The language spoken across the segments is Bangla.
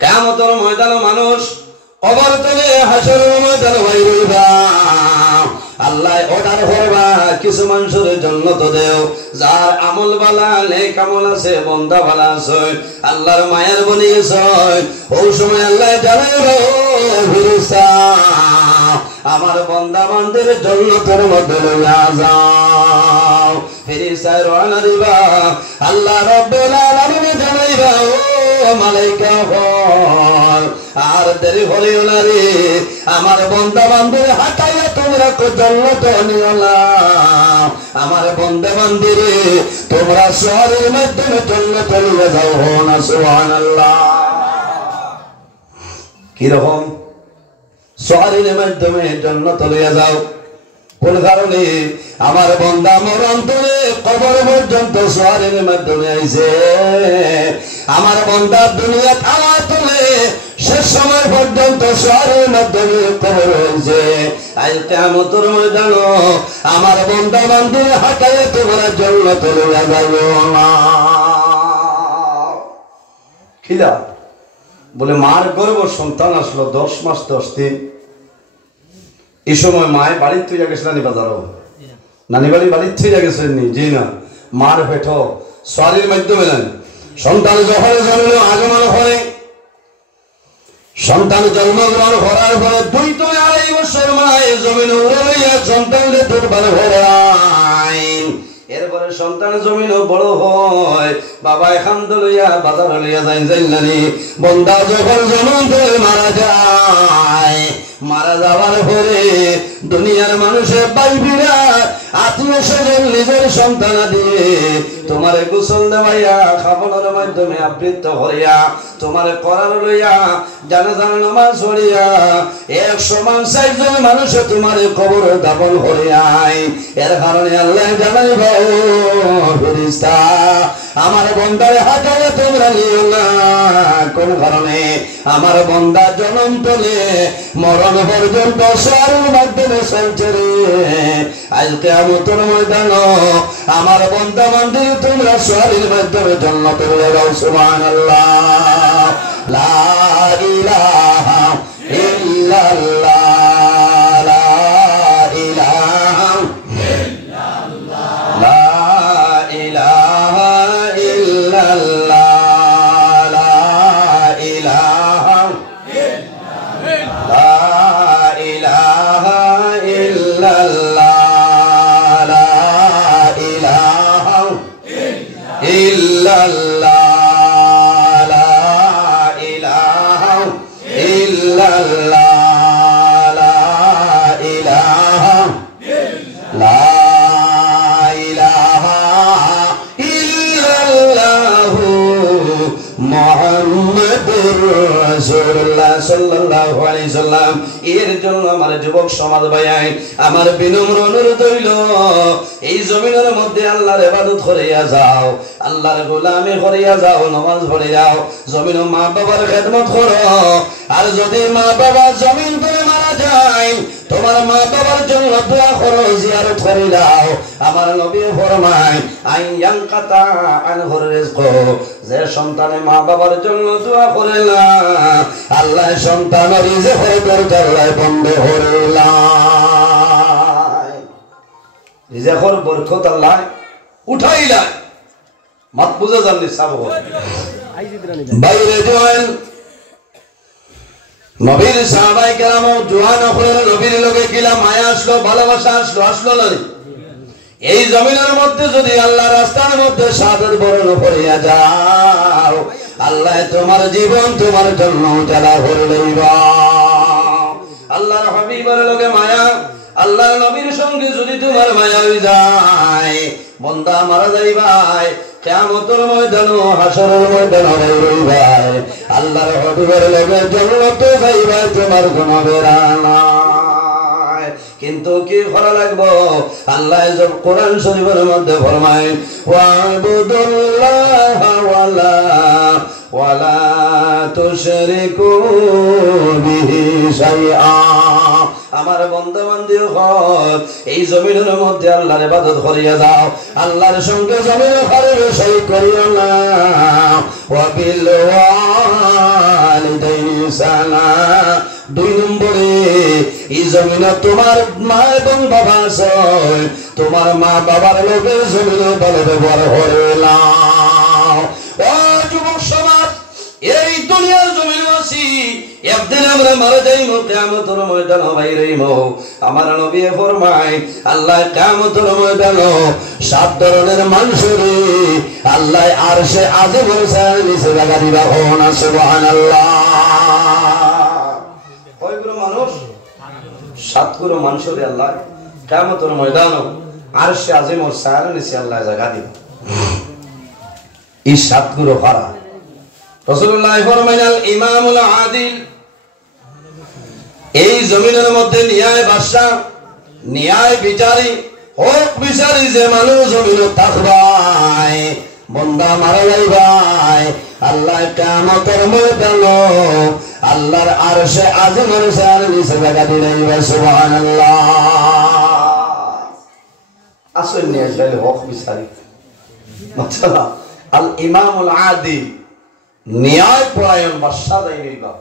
কিয়ামতের ময়দানে মানুষ কবর থেকে হাসরের ময়দানে হইবা আল্লাহ অর্ডার করবা কিছু মানুষের জন্য তো দেও যার আমল বালা নেক আমল আছে বান্দা বালা আছে আল্লাহর মায়ার বনিয়েছ ওই সময় আল্লাহ জানাইবো ফেরেশতা আমার বান্দা বান্দির জন্য তোর মধ্যে লইয়া যাও ফেরেশতা রওনা দিবা আল্লাহ রাব্বুল আলামিন জানাইবা ও মালাইকা হল আর দেরি হলিও না রে আমার বান্দা বান্দির হাঁটাইয়া তোমরা তো জান্নাত নিও না আমার বান্দা বান্দিরে তোমরা শহরের মাধ্যমে জান্নাত নিয়ে যাও না সুবহানাল্লাহ কি রকম শহরের মাধ্যমে জান্নাত নিয়ে যাও কোন কারণে আমার বান্দা মরণ করে কবর পর্যন্ত শহরের মাধ্যমে আইছে আমার বান্দা দুনিয়া থামা তুলে শেষ সময় পর্যন্ত শহরের মাধ্যমে কবর হয়েছে আজ কিয়ামতের ময়দানে আমার বান্দা বান্দির হাঁটাইয়া তোমরা জান্নাত লইয়া যাইও না খিলা বলে মার গর্ভ সন্তান আসলো 10 মাস 10 দিন এই সময় মায়ের বাড়ির তুই গেছে নানি বাজারও নানি বাড়ির তুই গেছে জি না মার পেট শরীরের মাধ্যমে নেন সন্তান যখন জন্ম আগমন হয় সন্তান জন্মগ্রহণ করার পরে 2-2.5 বছর মায়ের জমিন উড়াইয়া সন্তানকে দুর্বল হরায় এরপরে সন্তান জমিন বড় হয় বাবা এখান লইয়া বাজার লইয়া যাই নানি বন্দা যখন জন্ম ধরে মারা যায় মারা যাওয়ার পরে দুনিয়ার মানুষের বাইবিরা আত্মীয় স্বজন নিজের সন্তান দিয়ে তোমার গোসল দেওয়াইয়া খাবারের মাধ্যমে আবৃত্ত করিয়া তোমার করার লইয়া জানাজার নামাজ পড়িয়া 100 জন মানুষ তোমার কবর দাফন করিয়ায় এর কারণে আল্লাহ জানাইব ফেরেশতা আমার বান্দার হাঁটাইয়া তোমরা নিও না কোন কারণে আমার বান্দা জনম তোলে মরণ পর্যন্ত শহরের মাধ্যমে চলছে রে আজ কিয়ামতের ময়দানে আমার বান্দা বান্দির তোমরা শহরের মাধ্যমে জান্নাতে যাও সুবহানাল্লাহ লা ইলাহা ইল্লাল্লাহ লা ইলাহা ইল্লাল্লাহ লা ইলাহা ইল্লাল্লাহ লা ইলাহা লা ইলাহা ইল্লাল্লাহ লা ইলাহা ইল্লাল্লাহ লা ইলাহা ইল্লাল্লাহ লা ইলাহা লা ইলাহা ইল্লাল্লাহ মুহাম্মাদুর রাসূলুল্লাহ সাল্লাল্লাহু আলাইহি সাল্লাম এর জন্য আমার যুবক সমাজ ভাই আমার বিনম্র অনুরোধ হইল এই জমিনের মধ্যে আল্লাহর ইবাদত করিয়া যাও আল্লাহর গোলামি করিয়া যাও নামাজ পড়ে যাও জমিন মা বাবার খেদমত করো আর যদি মা বাবা জমিন করে মারা যায় তোমার মা বাবার জন্য দোয়া করো জিয়ারত করে দাও আমার নবী ফরমায় আইয়ান কাতা আনহুর রিজক যে সন্তানে মা বাবার জন্য দোয়া করে না আল্লাহ সন্তানের রিজকের দরজা বন্ধ করে না রিজকের বরকত আল্লাহ উঠাইলা মত বুঝা জাননি সব বাইরে জোয়ান নবীর সাহাবায়ে কেরাম জওয়ান হলেন নবীর লগে কিলা মায়া আসলো ভালোবাসা আসলো না এই জমিনের মধ্যে যদি আল্লাহর রাস্তার মধ্যে সাদর বরণ করিয়া যাও আল্লাহ তোমার জীবন তোমার জন্য উজালা করে লইবা আল্লাহর হাবিবের লগে মায়া আল্লাহর নবীর সঙ্গে যদি তোমার মায়া হয়ে যায় বান্দা মারা যাইবাই কিয়ামতের ময়দানে হাসরের ময়দানে রইবাই আল্লাহর হাবিবের লগে জান্নাতে যাইবাই তোমার কোনো বেরা নাই কিন্তু কি করা লাগবে আল্লাহ যখন কোরআন শরীফের মধ্যে ফরমায় ওয়াবুদুল্লাহ ওয়ালা তুশরিকু বিহি শাইআ আমার বান্দা বান্দি হল এই জমিনের মধ্যে আল্লাহর ইবাদত করিয়া যাও আল্লাহর সঙ্গে জমিন খারের শরীক করিও না ওয়া বিল হইছা না। 2 নম্বরে এই জমিনে তোমার মা এবং বাবা আছে, তোমার মা বাবার লোকের জমিনে ভালো ব্যবহার করে নাও। ও যুবক সমাজ, এই দুনিয়ার জমিনে আছি, একদিন আমরা মারা যাইব, কিয়ামতের ময়দানে বাইরেইব। আমার নবী ফরমায় আল্লাহ কিয়ামতের ময়দানে 7 ধরনের মানুষের আল্লাহ আরশে আজিমের ছায়ার নিচে জায়গা দিবা। না সুবহানাল্লাহ। কয়গুলো মানুষ? 7 গুলো মানুষের আল্লাহ কিয়ামতের ময়দানে আরশে আজিমের ছায়ার নিচে আল্লাহ জায়গা দিবা। এই 7 গুলো কারা? রাসূলুল্লাহ ফরমায় আল ইমামুল আদিল, এই জমিনের মধ্যে ন্যায় বাদশা, ন্যায় বিচারী, হক বিচারী যে মানুষ জমিনে থাকবাই, বন্দা মারা যাইবাই, আল্লাহ কিয়ামতের ময়দানে আল্লাহর আরশে আজিমের ছায়ার নিচে জায়গা দিবা। সুবহানাল্লাহ। আসল ন্যায় চাইলে হক বিচারী, মাশাআল্লাহ। আল ইমামুল আদিল, ন্যায় পরায়ণ বাদশা যাইবা,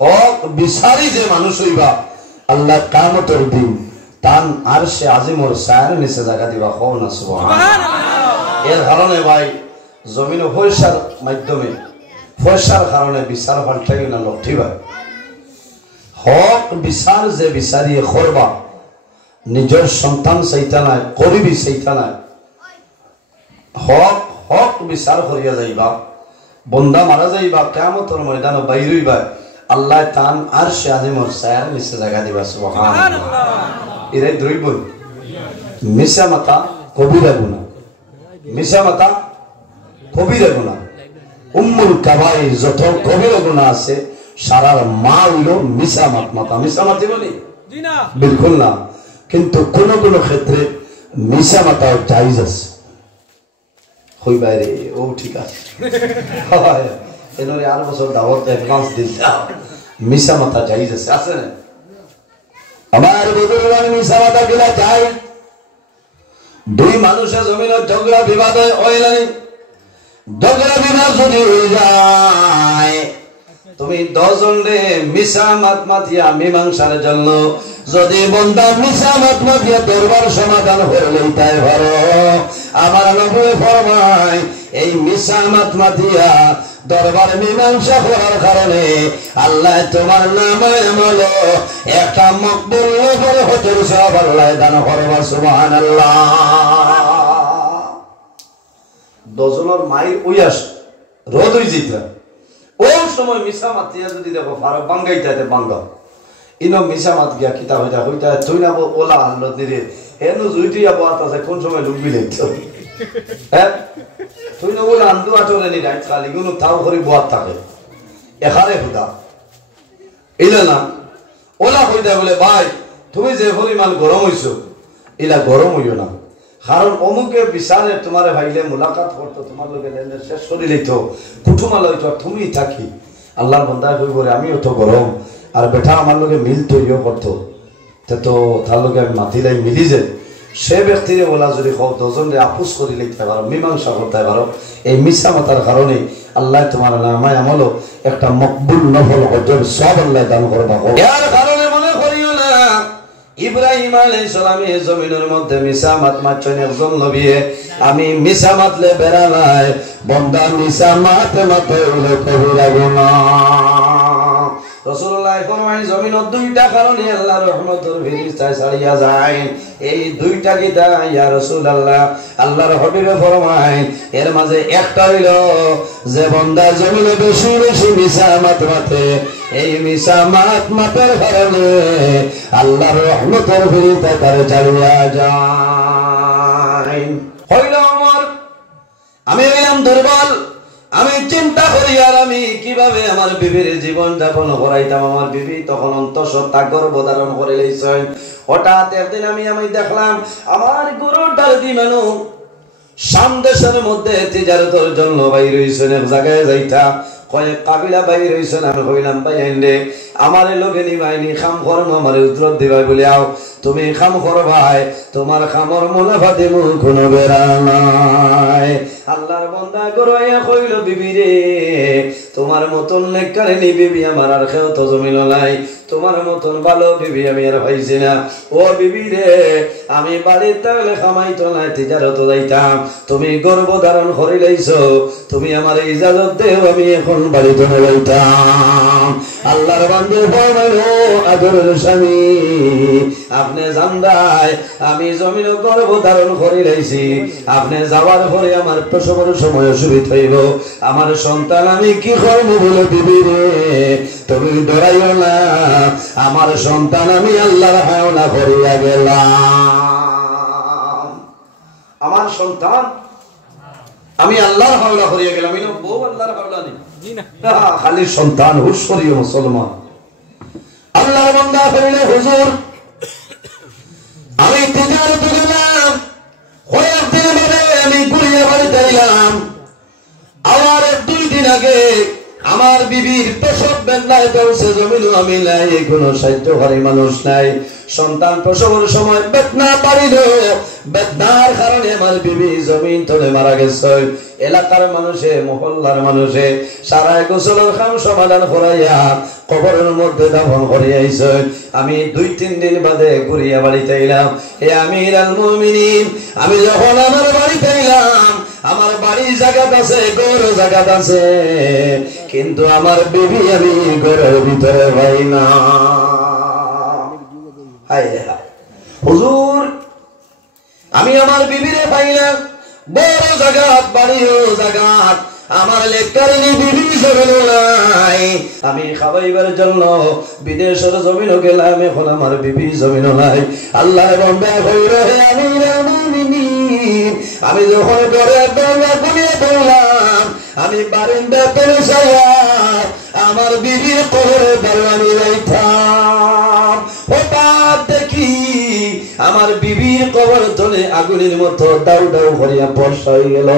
হক বিচারী যে মানুষ হইবা, আল্লাহ কিয়ামতের দিন তান আরশে আজিমের ছায়ার নিচে জায়গা দিবা। কও না সুবহানাল্লাহ। এর কারণে ভাই জমিনে পয়সার মাধ্যমে, পয়সার কারণে বিচার পাল্টাই না লক্ষ্মী ভাই। হক বিচার যে বিচারিয়ে করবা, নিজের সন্তান চাইতা নাই, করিবি চাইতা নাই, হক হক বিচার করিয়া যাইবা, বন্দা মারা যাইবা, কিয়ামতের ময়দানে বাইর হইবা, আল্লাহ তান আরশে আজিমের ছায়ার নিচে জায়গা দিবা। সুবহানাল্লাহ। এরাই দ্রব্য মিশা মাতা কবিরা গুনাহ, মিশা মাতা কবিরা গুনাহ। উম্মুল কাবাইর যত কবিরা গুনাহ আছে সারার মা হইল মিশা মাতা। মিশা মাতি বলি না, বিলকুল না, কিন্তু কোন কোন ক্ষেত্রে মিশা মাতাও জায়েজ আছে। হই বাইরে ও ঠিক আছে, এনরে আর বছর দাওয়াত অ্যাডভান্স দিতা, মিশা মাতা জায়েজ আছে, আছে না? আমার বুজুর্গান মিশা মাতা গিলা যায়। 2 মানুষের জমিনের ঝগড়া বিবাদ হয় না, ঝগড়া বিবাদ যদি হয়ে যায়, তুমি 10 জন রে মিশা মাত মাতিয়া মীমাংসার জন্য যদি বন্দা মিশা মাত মাতিয়া দরবার সমাধান করে লইতে পারো, আমার নবী ফরমায় এই মিশা মাত মাতিয়া দরবার মীমাংসা করার কারণে আল্লাহ তোমার নামে আমল একটা মকবুল নফল হজর সওয়াব আল্লাহ দান করবে। সুবহানাল্লাহ। 10 জনের মাই উইয়াস রোদ হই জিতরা, ওই সময় মিশা মাতিয়া যদি দেখো ফারক বাঙ্গাইতে বাঙ্গা, ইনো মিশা মাত গিয়া কিতা হইতা হইতা তুই না ওলা আল্লাহ দিরে হেনু জুইটি আবো আছে কোন সময় লুকবি লিখতো, হ্যাঁ তুই না ওলা আন্দু আটরে নি রাইত খালি গুলো তাও করে বোয়াত থাকে এখানে হুদা ইলা না ওলা হইতা বলে ভাই তুমি যে পরিমাণ গরম হইছো ইলা গরম হইও না, কারণ অমুকে বিচারে তোমারে ভাইলে মুলাকাত করতো, তোমার লোকে লেনদেন শেষ করে লইতো, কুটুমাল হইতো, তুমি থাকি আল্লাহর বান্দা কইব রে আমিও তো গরম, আর বেটা আমার লোকে মিল তৈরিও করতো, তো তার লোকে আমি মাতিলাই মিলি যে সে ব্যক্তিরে বলা যদি 10 জন আপুস করে লিখতে পারো, মীমাংসা করতে পারো, এই মিশা মাতার কারণে আল্লাহ তোমার নামায় আমল একটা মকবুল নফল হজর সব আল্লাহ দান করবা। এর কারণে মনে করিও না ইব্রাহিম আলাইহিস সালামের জমিনের মধ্যে মিশা মাত মারছেন একজন নবী, আমি মিশা মাতলে বেড়ালাই, বন্দা মিশা মাত মাতে হলো কবিরা গুনাহ। রাসূলুল্লাহ ফরমায় জমিনের 2টা কারণে আল্লাহর রহমতের ফেরেশতা ছাড়িয়া যায়, এই 2টা কি দা ইয়া রাসূলুল্লাহ, আল্লাহর হাবিবে ফরমায় এর মাঝে একটা হইল যে বান্দা জমিনে বেশি বেশি মিশা মাত মাতে, এই মিশা মাত মাতের কারণে আল্লাহর রহমতের ফেরেশতা তারে ছাড়িয়া যায়। হইল আমার আমি হইলাম দুর্বল, আমি চিন্তা করি আর আমি কিভাবে আমার বিবির জীবন যাপন করাইতাম, আমার বিবি তখন অন্তঃসত্ত্বা গর্ভধারণ করে লইছেন। হঠাৎ একদিন আমি দেখলাম আমার গরুর ডাল দি মানুষ সামদেশের মধ্যে তিজারতের জন্য বাইর হইছেন, এক জায়গায় যাইতা কয়েক কাবিলা বাইর হইছেন। আমি কইলাম ভাই আইলে আমার লোকে নিবাইনি খাম করম আমার উত্তর দিবাই বলে আও, তুমি খাম করবাই, তোমার খামর মুনাফা দিব কোনো বেড়া নাই। আল্লাহর বান্দা গরাইয়া কইল বিবি রে তোমার মতন নেককারিনী বিবি আমার আর কেউ তো জমিন নাই, তোমার মতন ভালো বিবি আমি আর পাইছি না। ও বিবি রে, আমি বাড়ির তাহলে খামাইতো না, তিজারত যাইতাম, তুমি গর্ভ ধারণ করে লাইছো, তুমি আমার ইজাজত দেও, আমি এখন বাড়িতে যাইতাম। আল্লাহর বান্দা ফরমাইলো, আদরের স্বামী আপনি জানদায় আমি জমিন গর্ভ ধারণ করে লাইছি, আপনি যাওয়ার পরে আমার প্রসবের সময় অসুবিধা হইব, আমার সন্তান আমি কি করবো বলে বিবি রে তুমি ডরাইও না, আমার সন্তান আমি আল্লাহর হাওলা করিয়া গেলাম, আমার সন্তান আমি আল্লাহর হাওলা করিয়া গেলাম। বউ আল্লাহর হাওলা নেই, খালি সন্তান হুশরিয় মুসলমান। আল্লাহর বান্দা কইলে, হুজুর আমি তিজারত গেলাম, কয়েকদিন বাদে আমি ঘুরিয়া বাড়িতে এলাম, আমার 2 দিন আগে আমার বিবির প্রসব বেদনায় চলছে, জমিন আমি নাই, কোনো সাহায্যকারী মানুষ নাই, সন্তান প্রসবের সময় বেদনা বাড়িল, বেদনার কারণে আমার বিবি জমিন তলে মারা গেছে। এলাকার মানুষে, মহল্লার মানুষে সারা গোসলের কাম সমাধান করাইয়া কবরের মধ্যে দাফন করিয়াইছে। আমি 2-3 দিন বাদে ঘুরিয়া বাড়িতে এলাম। হে আমিরুল মুমিনিন, আমি যখন আমার বাড়িতে এলাম, আমার বাড়ির জায়গাত আছে, ঘর জায়গাত আছে, কিন্তু আমার বিবি আমি ঘরের ভিতরে পাই না। হুজুর আমি আমার বিবিরে পাই না, বড় জায়গাত, বাড়িও জায়গাত, আমার লেকারিনী বিবি জমিন নাই, আমি খাওয়াইবার জন্য বিদেশের জমিন গেলাম, এখন আমার বিবি জমিন নাই। আল্লাহ বন্দা কইরা, হে আমিরুল মুমিনিন, আমি যখন ঘরের দরজা খুলে বললাম, আমি বারান্দা পেলে যাইয়া আমার বিবির কবরে দাঁড়ানি যাইতাম, হঠাৎ দেখি আমার বিবির কবর তলে আগুনের মতো দাউ দাউ করিয়া বর্ষা হয়ে গেল।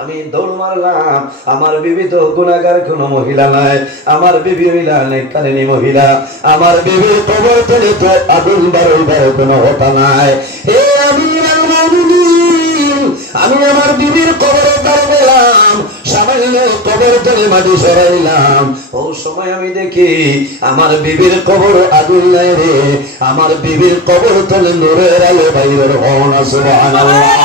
আমি দৌড় মারলাম, আমার বিবি তো গুনাহগার কোন মহিলা নাই, আমার বিবি হইলা নেককারিনী মহিলা, আমার বিবির কবর তলে তো আগুন বারবার কোনো হতা নাই। হে আমিরুল মুমিনিন, আমি আমার বিবির কবরে দাঁড়ালাম, সামান্য কবর তলে মাটি সরাইলাম, ও সময় আমি দেখি আমার বিবির কবর আগুন নাই রে, আমার বিবির কবর তলে নূরের আলো বাইরের হন। সুবহানাল্লাহ,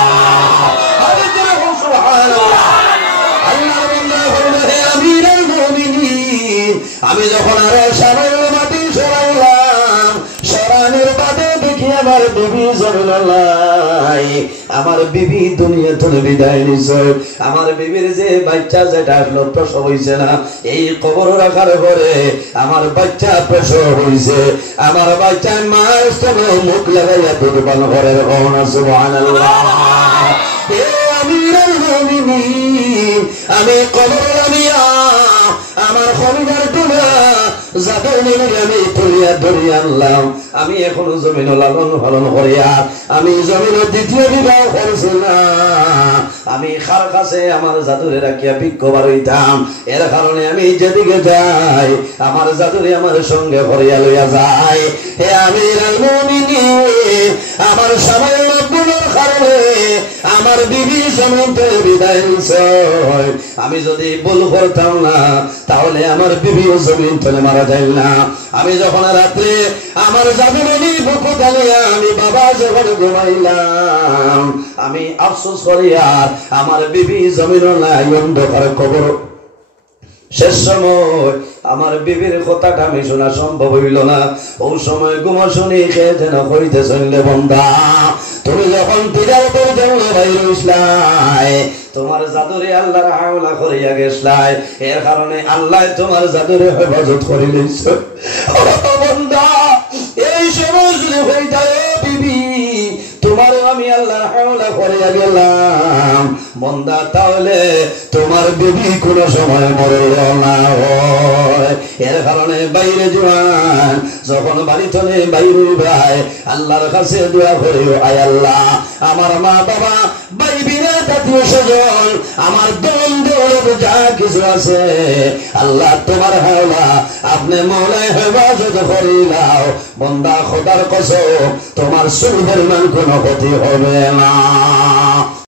আমি যখন আরো সামান্য মাটি সরাইলাম, সরানোর বাদে দেখি আমার বিবি জমিন নাই, আমার বিবি দুনিয়া থেকে বিদায় নিছে। আমার বিবির যে বাচ্চা যেটা আসলো, প্রসব হইছে না, এই কবর রাখার পরে আমার বাচ্চা প্রসব হইছে, আমার বাচ্চা মায়ের স্তনে মুখ লাগাইয়া দুর্বল ঘরের হন। সুবহানাল্লাহ, হে আমিরুল মুমিনিন, আমি কবর লামিয়া আমার খলিদার টুনা জাদুনির আমি তুলিয়া ধরিয়া আনলাম, আমি এখনো জমিন লালন পালন করিয়া আমি জমিন দ্বিতীয় বিবাহ করছি না, আমি খার কাছে আমার জাদুরে রাখিয়া বিক্ষোভ হইতাম, এর কারণে আমি যেদিকে যাই আমার জাদুরে আমার সঙ্গে ভরিয়া লইয়া যায়। হে আমিরুল মুমিনিন, আমার সামান্য গুণের কারণে আমার বিবি জমিন থেকে বিদায় নিছে, আমি যদি ভুল করতাম না তাহলে আমার বিবিও জমিন থেকে মারা যায় না। আমি যখন রাত্রে আমার জাদুমণি বুক টানিয়া আমি বাবা যখন ঘুমাইলাম, আমি আফসোস করি আর আমার বিবি জমিন নাই, অন্ধকার কবর। শেষ সময় আমার বিবির কথাটা আমি শোনা সম্ভব হইল না, ওই সময় ঘুমা শুনি খেয়ে যেন কইতে শুনলে, বন্ধা তুমি যখন তিজারতের জন্য বাইরে ইসলাই, তোমার জাদুরে আল্লাহর হাওলা করিয়া গেছলাই, এর কারণে আল্লাহ তোমার জাদুরে হেফাজত করে লইছে। বন্ধা এই সময় যদি হয়ে যায় বিবি তোমার আমি আল্লাহর হাওলা করিয়া গেলাম, বন্ধা তাহলে তোমার বিবি কোন সময় মরল না হয়। এর কারণে বাইরে জোয়ান যখন বাড়ি চলে বাইরে ভাই আল্লাহর কাছে দোয়া করিও, আয় আল্লাহ আমার মা বাবা ভাই বিনা জাতীয় স্বজন আমার দম দৌলত যা কিছু আছে আল্লাহ তোমার হাওলা আপনি মৌলায় হেফাজত করিলাও। বন্দা খোদার কসম তোমার সুর পরিমাণ কোনো ক্ষতি হবে না।